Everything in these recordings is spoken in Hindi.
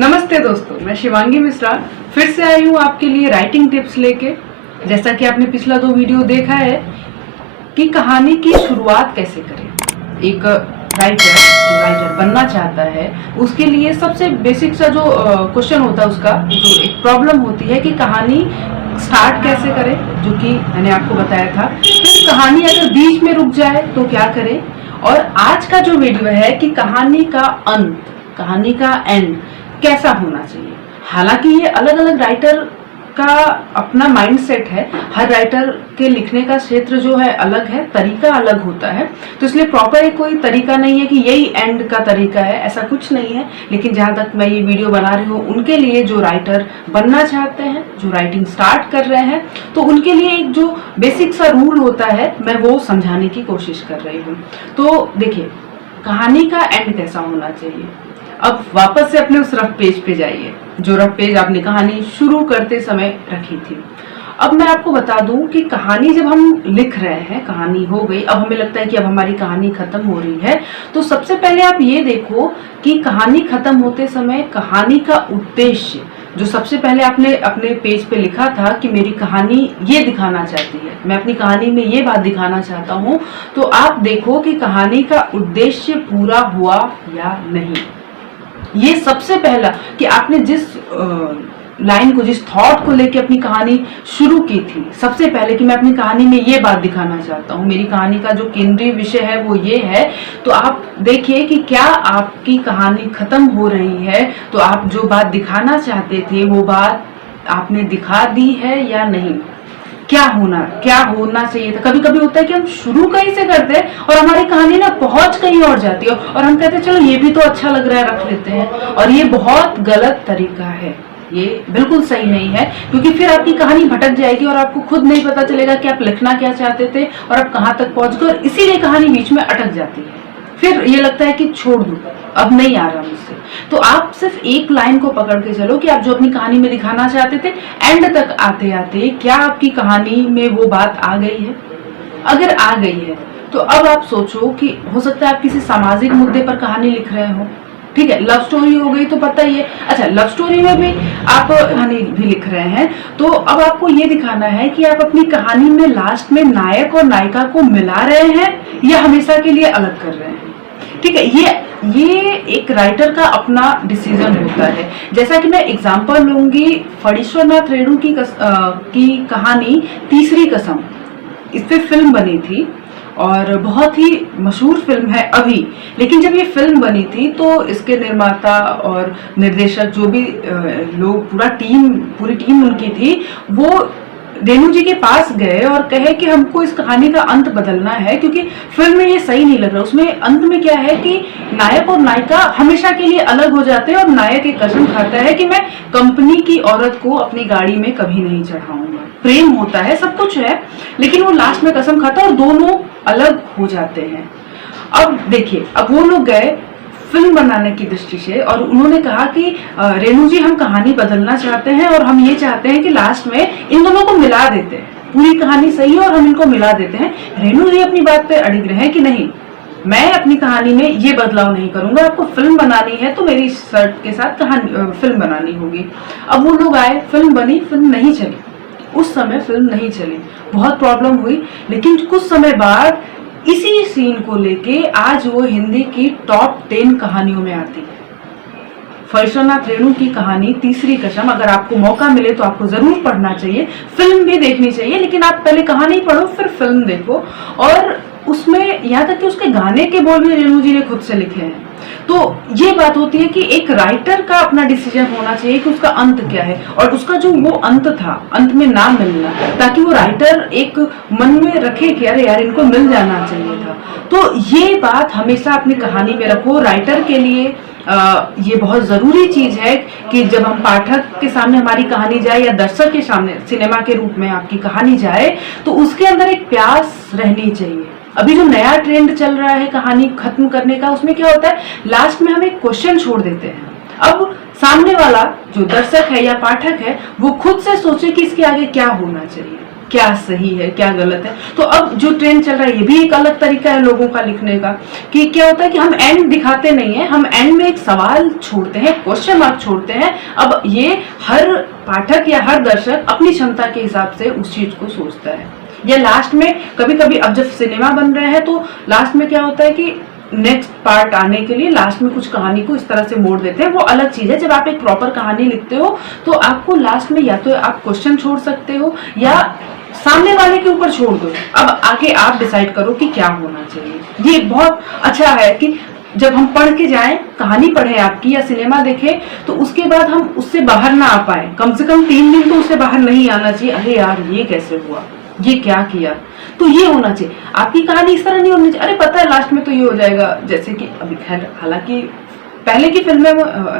नमस्ते दोस्तों, मैं शिवांगी मिश्रा फिर से आई हूँ आपके लिए राइटिंग टिप्स लेके। जैसा कि आपने पिछला 2 वीडियो देखा है कि कहानी की शुरुआत कैसे करें। एक राइटर बनना चाहता है, उसके लिए सबसे बेसिक सा जो क्वेश्चन होता है, उसका जो एक प्रॉब्लम होती है कि कहानी स्टार्ट कैसे करें, जो कि मैंने आपको बताया था। फिर कहानी अगर बीच में रुक जाए तो क्या करें, और आज का जो वीडियो है कि कहानी का अंत, कहानी का एंड कैसा होना चाहिए। हालांकि ये अलग अलग राइटर का अपना माइंडसेट है, हर राइटर के लिखने का क्षेत्र जो है अलग है, तरीका अलग होता है, तो इसलिए प्रॉपर एक कोई तरीका नहीं है कि यही एंड का तरीका है, ऐसा कुछ नहीं है। लेकिन जहां तक मैं ये वीडियो बना रही हूँ, उनके लिए जो राइटर बनना चाहते हैं, जो राइटिंग स्टार्ट कर रहे हैं, तो उनके लिए एक जो बेसिक सा रूल होता है, मैं वो समझाने की कोशिश कर रही हूँ। तो देखिए, कहानी का एंड कैसा होना चाहिए। अब वापस से अपने उस रफ पेज पे जाइए, जो रफ पेज आपने कहानी शुरू करते समय रखी थी। अब मैं आपको बता दूं कि कहानी जब हम लिख रहे हैं, कहानी हो गई, अब हमें लगता है कि अब हमारी कहानी खत्म हो रही है, तो सबसे पहले आप ये देखो कि कहानी खत्म होते समय कहानी का उद्देश्य, जो सबसे पहले आपने अपने पेज पे लिखा था कि मेरी कहानी ये दिखाना चाहती है, मैं अपनी कहानी में ये बात दिखाना चाहता हूँ, तो आप देखो कि कहानी का उद्देश्य पूरा हुआ या नहीं। ये सबसे पहला कि आपने जिस लाइन को, जिस थॉट को लेके अपनी कहानी शुरू की थी, सबसे पहले कि मैं अपनी कहानी में ये बात दिखाना चाहता हूँ, मेरी कहानी का जो केंद्रीय विषय है वो ये है, तो आप देखिए कि क्या आपकी कहानी खत्म हो रही है, तो आप जो बात दिखाना चाहते थे वो बात आपने दिखा दी है या नहीं। क्या होना चाहिए था। कभी कभी होता है कि हम शुरू कहीं से करते हैं और हमारी कहानी ना पहुंच कहीं और जाती है, और हम कहते हैं चलो ये भी तो अच्छा लग रहा है, रख लेते हैं, और ये बहुत गलत तरीका है, ये बिल्कुल सही नहीं है, क्योंकि फिर आपकी कहानी भटक जाएगी और आपको खुद नहीं पता चलेगा कि आप लिखना क्या चाहते थे और आप कहाँ तक पहुंच गए, और इसीलिए कहानी बीच में अटक जाती है। फिर ये लगता है कि छोड़ दूं, अब नहीं आ रहा मुझसे। तो आप सिर्फ एक लाइन को पकड़ के चलो कि आप जो अपनी कहानी में दिखाना चाहते थे, एंड तक आते आते क्या आपकी कहानी में वो बात आ गई है। अगर आ गई है तो अब आप सोचो कि हो सकता है आप किसी सामाजिक मुद्दे पर कहानी लिख रहे हो, ठीक है, लव स्टोरी हो गई तो पता ही है। अच्छा, लव स्टोरी में भी आप कहानी भी लिख रहे हैं, तो अब आपको ये दिखाना है कि आप अपनी कहानी में लास्ट में नायक और नायिका को मिला रहे हैं या हमेशा के लिए अलग कर रहे हैं। ठीक है, ये एक राइटर का अपना डिसीजन होता है। जैसा कि मैं एग्जांपल लूंगी, फणीश्वरनाथ रेणु की कहानी तीसरी कसम, इस पे फिल्म बनी थी और बहुत ही मशहूर फिल्म है अभी। लेकिन जब ये फिल्म बनी थी तो इसके निर्माता और निर्देशक, जो भी लोग, पूरी टीम उनकी थी, वो रेणु जी के पास गए और कहे कि हमको इस कहानी का अंत बदलना है, क्योंकि फिल्म में ये सही नहीं लग रहा। उसमें अंत में क्या है कि नायक और नायिका हमेशा के लिए अलग हो जाते हैं, और नायक एक कसम खाता है कि मैं कंपनी की औरत को अपनी गाड़ी में कभी नहीं चढ़ाऊंगा। प्रेम होता है, सब कुछ है, लेकिन वो लास्ट में कसम खाता है और दोनों अलग हो जाते हैं। अब देखिए, अब वो लोग गए फिल्म बनाने की दृष्टि से और उन्होंने कहा कि रेणु जी, हम कहानी बदलना चाहते हैं और हम ये चाहते हैं कि लास्ट में इन दोनों को मिला देते हैं, पूरी कहानी सही है और हम इनको मिला देते हैं। रेणु जी अपनी बात पे अड़िग रहे हैं कि नहीं, मैं अपनी कहानी में ये बदलाव नहीं करूंगा, आपको फिल्म बनानी है तो मेरी शर्त के साथ फिल्म बनानी होगी। अब वो लोग आए, फिल्म बनी, फिल्म नहीं चली, उस समय फिल्म नहीं चली, बहुत प्रॉब्लम हुई। लेकिन कुछ समय बाद इसी सीन को लेके आज वो हिंदी की टॉप 10 कहानियों में आती है। फणीश्वरनाथ रेणु की कहानी तीसरी कसम, अगर आपको मौका मिले तो आपको जरूर पढ़ना चाहिए, फिल्म भी देखनी चाहिए, लेकिन आप पहले कहानी पढ़ो फिर फिल्म देखो। और उसमें यहाँ तक कि उसके गाने के बोल भी रेणु जी ने खुद से लिखे हैं। तो ये बात होती है कि एक राइटर का अपना डिसीजन होना चाहिए कि उसका अंत क्या है, और उसका जो वो अंत था, अंत में ना मिलना, ताकि वो राइटर एक मन में रखे कि अरे यार, इनको मिल जाना चाहिए था। तो ये बात हमेशा अपनी कहानी में रखो। राइटर के लिए ये बहुत जरूरी चीज है कि जब हम पाठक के सामने हमारी कहानी जाए या दर्शक के सामने सिनेमा के रूप में आपकी कहानी जाए, तो उसके अंदर एक प्यास रहनी चाहिए। अभी जो नया ट्रेंड चल रहा है कहानी खत्म करने का, उसमें क्या होता है, लास्ट में हम एक क्वेश्चन छोड़ देते हैं। अब सामने वाला जो दर्शक है या पाठक है, वो खुद से सोचे कि इसके आगे क्या होना चाहिए। क्या सही है क्या गलत है। तो अब जो ट्रेंड चल रहा है ये भी एक अलग तरीका है लोगों का लिखने का, कि क्या होता है कि हम एंड दिखाते नहीं है, हम एंड में एक सवाल छोड़ते हैं, क्वेश्चन मार्क छोड़ते हैं। अब ये हर पाठक या हर दर्शक अपनी क्षमता के हिसाब से उस चीज को सोचता है। या लास्ट में कभी कभी अब जब सिनेमा बन रहे हैं तो लास्ट में क्या होता है कि नेक्स्ट पार्ट आने के लिए लास्ट में कुछ कहानी को इस तरह से मोड़ देते हैं, वो अलग चीज है। जब आप एक प्रॉपर कहानी लिखते हो तो आपको लास्ट में या तो आप क्वेश्चन छोड़ सकते हो या सामने वाले के ऊपर छोड़ दो, अब आगे आप डिसाइड करो कि क्या होना चाहिए। ये बहुत अच्छा है कि जब हम पढ़ के जाएं, कहानी पढ़े आपकी या सिनेमा देखें, तो उसके बाद हम उससे बाहर ना आ पाए, कम से कम 3 दिन तो उससे बाहर नहीं आना चाहिए, अरे यार ये कैसे हुआ, ये क्या किया। तो ये होना चाहिए, आपकी कहानी इस तरह नहीं होनी चाहिए, अरे पता है लास्ट में तो ये हो जाएगा। जैसे कि अभी खैर हालांकि पहले की फिल्में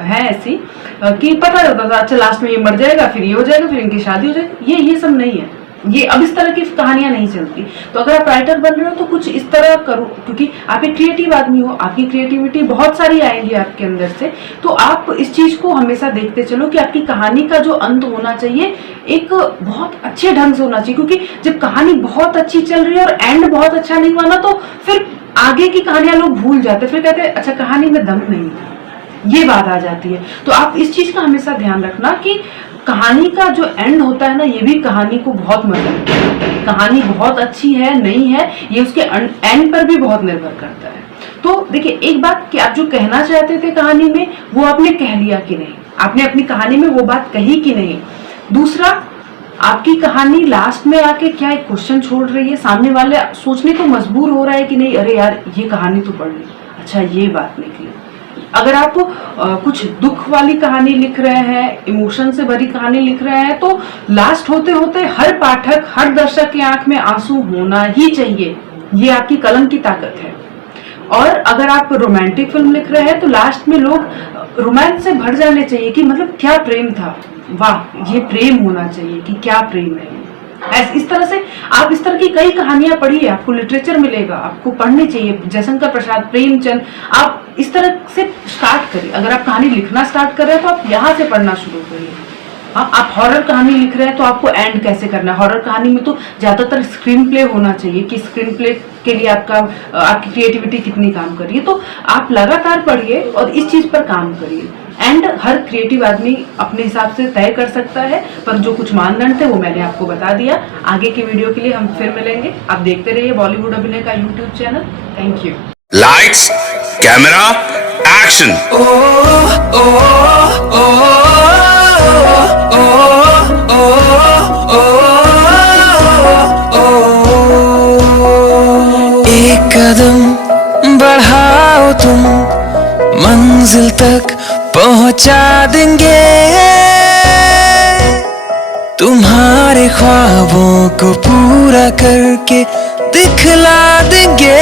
हैं ऐसी कि पता होता था अच्छा लास्ट में ये मर जाएगा, फिर ये हो जाएगा, फिर इनकी शादी हो जाएगी, ये सब नहीं है, ये अब इस तरह की कहानियां नहीं चलती। तो अगर आप राइटर बन रहे हो तो कुछ इस तरह करो, क्योंकि आप एक क्रिएटिव आदमी हो, आपकी क्रिएटिविटी बहुत सारी आएंगी आपके अंदर से। तो आप इस चीज को हमेशा देखते चलो कि आपकी कहानी का जो अंत होना चाहिए एक बहुत अच्छे ढंग से होना चाहिए, क्योंकि जब कहानी बहुत अच्छी चल रही है और एंड बहुत अच्छा नहीं हुआ ना, तो फिर आगे की कहानियां लोग भूल जाते, फिर कहते हैं अच्छा कहानी में दम नहीं था, ये बात आ जाती है। तो आप इस चीज का हमेशा ध्यान रखना कि कहानी का जो एंड होता है ना, ये भी कहानी को बहुत मजा आता है। कहानी बहुत अच्छी है नहीं है ये उसके एंड पर भी बहुत निर्भर करता है। तो देखिए एक बात कि आप जो कहना चाहते थे कहानी में वो आपने कह लिया कि नहीं, आपने अपनी कहानी में वो बात कही कि नहीं। दूसरा, आपकी कहानी लास्ट में आके क्या एक क्वेश्चन छोड़ रही है, सामने वाले सोचने को मजबूर हो रहा है कि नहीं अरे यार ये कहानी तो पढ़ ली, अच्छा ये बात निकली। अगर आप कुछ दुख वाली कहानी लिख रहे हैं, इमोशन से भरी कहानी लिख रहे हैं, तो लास्ट होते होते हर पाठक हर दर्शक की आंख में आंसू होना ही चाहिए, ये आपकी कलम की ताकत है। और अगर आप रोमांटिक फिल्म लिख रहे हैं तो लास्ट में लोग रोमांस से भर जाने चाहिए कि मतलब क्या प्रेम था, वाह ये प्रेम होना चाहिए कि क्या प्रेम है। इस तरह से आप इस तरह की कई कहानियां पढ़िए, आपको लिटरेचर मिलेगा, आपको पढ़ने चाहिए। जयशंकर प्रसाद, प्रेमचंद, आप इस तरह से स्टार्ट करिए। अगर आप कहानी लिखना स्टार्ट कर रहे हैं तो आप यहाँ से पढ़ना शुरू करिए। आप हॉरर कहानी लिख रहे हैं तो आपको एंड कैसे करना है। हॉरर कहानी में तो ज्यादातर स्क्रीन प्ले होना चाहिए कि स्क्रीन प्ले के लिए आपकी क्रिएटिविटी कितनी काम कर रही है। तो आप लगातार पढ़िए और इस चीज पर काम करिए। एंड हर क्रिएटिव आदमी अपने हिसाब से तय कर सकता है, पर जो कुछ मानदंड थे वो मैंने आपको बता दिया। आगे की वीडियो के लिए हम फिर मिलेंगे। आप देखते रहिए बॉलीवुड अभिनय का YouTube channel. Thank you. Lights, camera, action. एक कदम बढ़ाओ तुम, मंजिल तक पहुंचा देंगे, तुम्हारे ख्वाबों को पूरा करके दिखला देंगे।